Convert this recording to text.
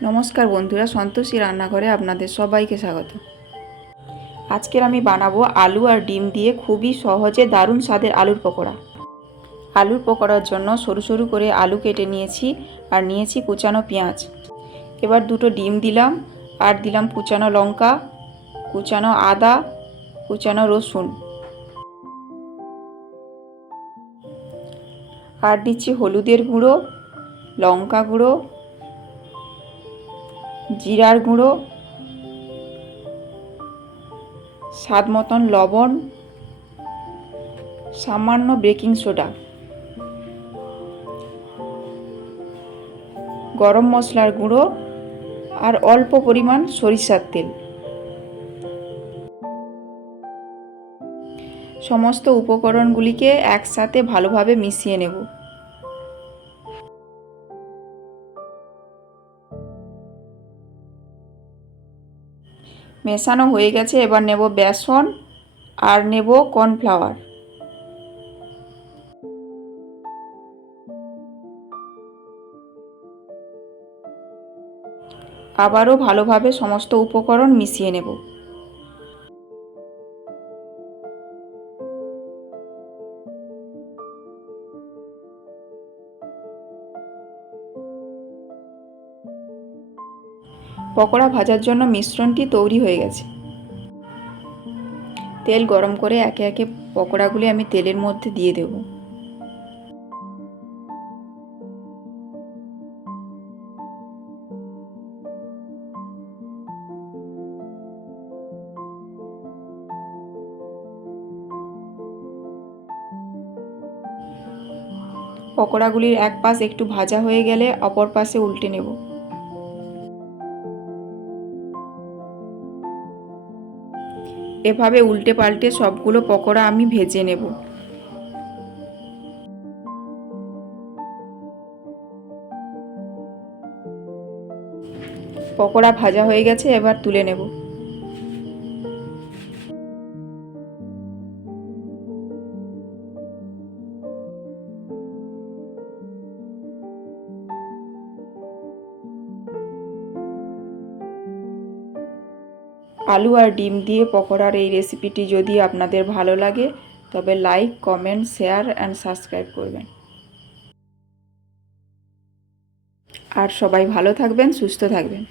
নমস্কার বন্ধুরা, সন্তোষী রান্নাঘরে আপনাদের সবাইকে স্বাগত। আজকের আমি বানাবো আলু আর ডিম দিয়ে খুবই সহজে দারুণ স্বাদের আলুর পকোড়া। আলুর পকোড়ার জন্য সরু সরু করে আলু কেটে নিয়েছি আর নিয়েছি কুচানো পেঁয়াজ। এবার দুটো ডিম দিলাম আর দিলাম কুচানো লঙ্কা, কুচানো আদা, কুচানো রসুন, আর দিচ্ছি হলুদের গুঁড়ো, লঙ্কা গুঁড়ো, জিরার গুঁড়ো, স্বাদ মতন লবণ, সামান্য বেকিং সোডা, গরম মশলার গুঁড়ো আর অল্প পরিমাণ সরিষার তেল। সমস্ত উপকরণগুলিকে একসাথে ভালোভাবে মিশিয়ে নেব। মেশানো হয়ে গেছে, এবার নেব বেসন আর নেব কর্নফ্লাওয়ার। আবারও ভালোভাবে সমস্ত উপকরণ মিশিয়ে নেব। পকোড়া ভাজার জন্য মিশ্রণটি তৈরি হয়ে গেছে। তেল গরম করে একে একে পকোড়াগুলি আমি তেলের মধ্যে দিয়ে দেব। পকোড়াগুলির এক পাশ একটু ভাজা হয়ে গেলে অপর পাশে উল্টে নেব। এভাবে উল্টে পাল্টে সবগুলো পকোড়া আমি ভেজে নেব। পকোড়া ভাজা হয়ে গেছে, এবার তুলে নেব। আলু আর ডিম দিয়ে পকোড়ার এই রেসিপিটি যদি আপনাদের ভালো লাগে তবে like, comment, share and subscribe করবেন। আর সবাই ভালো থাকবেন, সুস্থ থাকবেন।